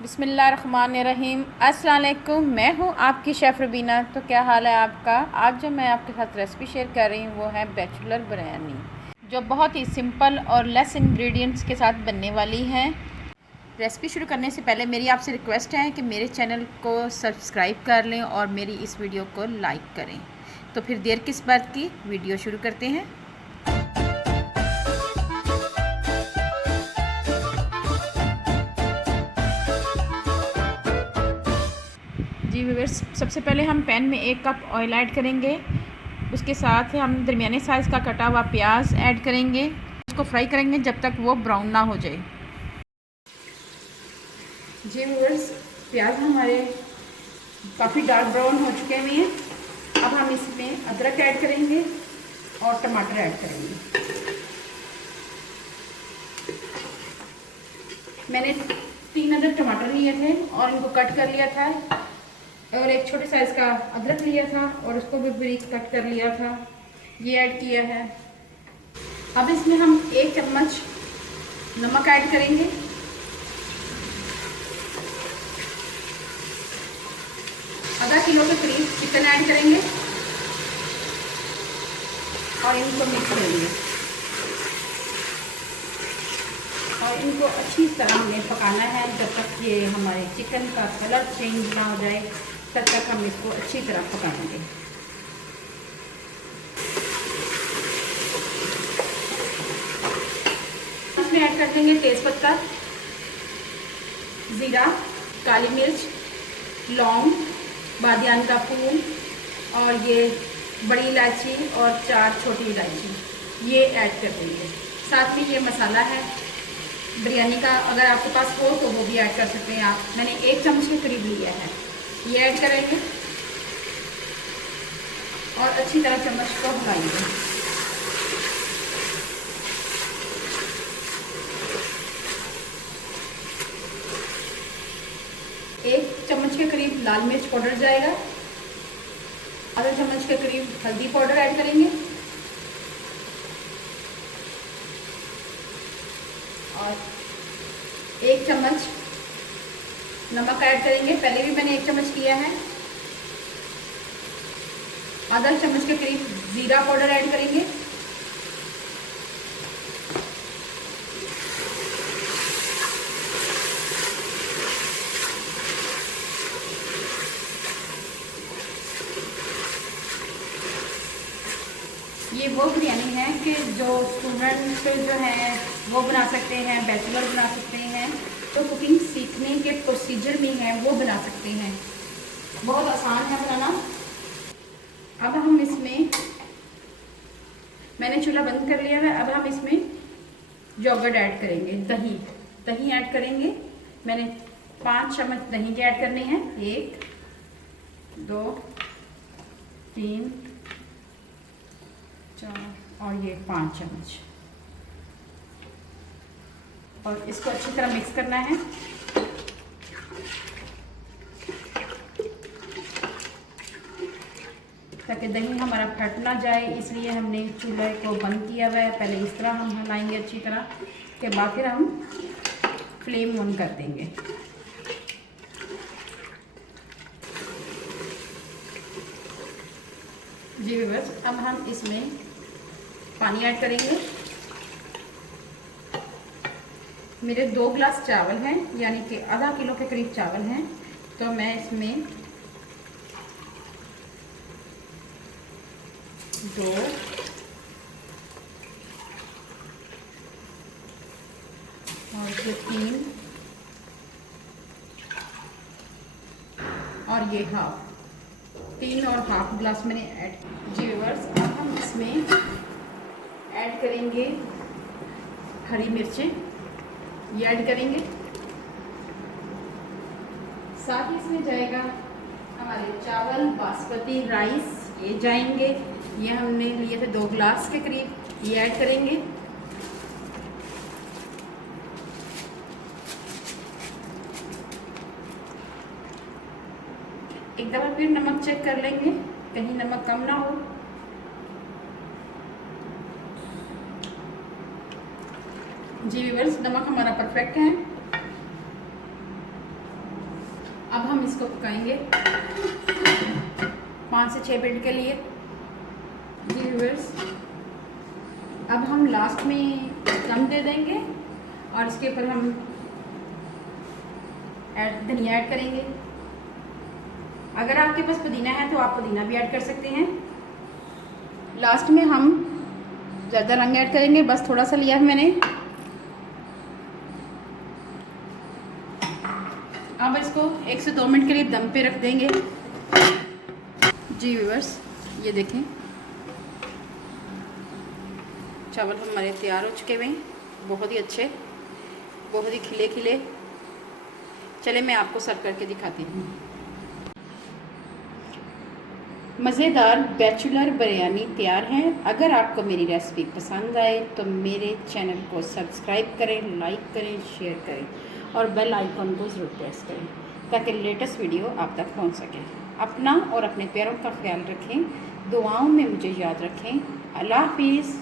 बिस्मिल्लाहिर्रहमानिर्रहीम। अस्सलाम वालेकुम। मैं हूँ आपकी शेफ़ रुबीना। तो क्या हाल है आपका? आज जो मैं आपके साथ रेसिपी शेयर कर रही हूँ वो है बैचलर बिरयानी, जो बहुत ही सिंपल और लेस इंग्रेडिएंट्स के साथ बनने वाली है। रेसिपी शुरू करने से पहले मेरी आपसे रिक्वेस्ट है कि मेरे चैनल को सब्सक्राइब कर लें और मेरी इस वीडियो को लाइक करें। तो फिर देर किस बात की, वीडियो शुरू करते हैं। जी व्यूअर्स, सबसे पहले हम पैन में 1 कप ऑयल ऐड करेंगे। उसके साथ हम दरमियाने साइज़ का कटा हुआ प्याज ऐड करेंगे। उसको फ्राई करेंगे जब तक वो ब्राउन ना हो जाए। जी व्यूअर्स, प्याज हमारे काफ़ी डार्क ब्राउन हो चुके हुए हैं। अब हम इसमें अदरक ऐड करेंगे और टमाटर ऐड करेंगे। मैंने 3 अदर टमाटर लिए थे और इनको कट कर लिया था, और एक छोटे साइज़ का अदरक लिया था और उसको भी बारीक कट कर लिया था, ये ऐड किया है। अब इसमें हम 1 चम्मच नमक ऐड करेंगे। आधा किलो के करीब चिकन ऐड करेंगे और इनको मिक्स करेंगे और इनको अच्छी तरह हमें पकाना है जब तक ये हमारे चिकन का कलर चेंज ना हो जाए, तब तक हम इसको अच्छी तरह पकाएंगे। इसमें ऐड कर देंगे तेज़पत्ता, ज़ीरा, काली मिर्च, लौंग, बादियान का फूल और ये बड़ी इलायची और 4 छोटी इलायची, ये ऐड कर देंगे। साथ में ये मसाला है बिरयानी का, अगर आपके पास हो तो वो भी ऐड कर सकते हैं आप। मैंने 1 चम्मच के करीब लिया है, ये ऐड करेंगे और अच्छी तरह चम्मच को हिलाएंगे। एक चम्मच के करीब लाल मिर्च पाउडर जाएगा, आधा चम्मच के करीब हल्दी पाउडर ऐड करेंगे और 1 चम्मच नमक ऐड करेंगे। पहले भी मैंने 1 चम्मच किया है। आधा चम्मच के करीब जीरा पाउडर ऐड करेंगे। ये वो बिरयानी है कि जो स्टूडेंट जो हैं वो बना सकते हैं, बैचलर बना सकते हैं, तो कुकिंग सीखने के प्रोसीजर में है वो बना सकते हैं। बहुत आसान है बनाना। अब हम इसमें, मैंने चूल्हा बंद कर लिया है, अब हम इसमें योगर्ट ऐड करेंगे, दही ऐड करेंगे। मैंने 5 चम्मच दही के ऐड करने हैं। 1 2 3 4 और ये 5 चम्मच, और इसको अच्छी तरह मिक्स करना है। ताकि दही हमारा फट ना जाए, इसलिए हमने चूल्हे को बंद किया हुआ है। पहले इस तरह हम हिलाएंगे अच्छी तरह, के बाद फिर हम फ्लेम ऑन कर देंगे। जी बस, अब हम इसमें पानी ऐड करेंगे। मेरे 2 गिलास चावल हैं, यानी कि आधा किलो के करीब चावल हैं, तो मैं इसमें 2 और फिर 3 और ये हाफ, 3 और हाफ गिलास मैंने ऐड। जी व्यूअर्स, अब हम इसमें ऐड करेंगे हरी मिर्चें, ये ऐड करेंगे। साथ ही इसमें जाएगा हमारे चावल, बासमती राइस, ये जाएंगे। ये हमने लिए थे 2 गिलास के करीब, ये ऐड करेंगे। एक दफ़ा फिर नमक चेक कर लेंगे, कहीं नमक कम ना हो। जी व्यूअर्स, नमक हमारा परफेक्ट है। अब हम इसको पकाएंगे 5 से 6 मिनट के लिए। जी व्यूअर्स, अब हम लास्ट में दम दे देंगे और इसके ऊपर हम धनिया ऐड करेंगे। अगर आपके पास पुदीना है तो आप पुदीना भी ऐड कर सकते हैं। लास्ट में हम ज़्यादा रंग ऐड करेंगे, बस थोड़ा सा लिया है मैंने। अब इसको 1 से 2 मिनट के लिए दम पे रख देंगे। जी व्यूअर्स, ये देखें चावल हमारे तैयार हो चुके हैं, बहुत ही अच्छे, बहुत ही खिले खिले। चले मैं आपको सर्व करके दिखाती हूँ। मज़ेदार बैचलर बिरयानी तैयार है। अगर आपको मेरी रेसिपी पसंद आए तो मेरे चैनल को सब्सक्राइब करें, लाइक करें, शेयर करें और बेल आइकन को ज़रूर प्रेस करें ताकि लेटेस्ट वीडियो आप तक पहुंच सके। अपना और अपने प्यारों का ख्याल रखें, दुआओं में मुझे याद रखें। अल्लाह हाफिज़।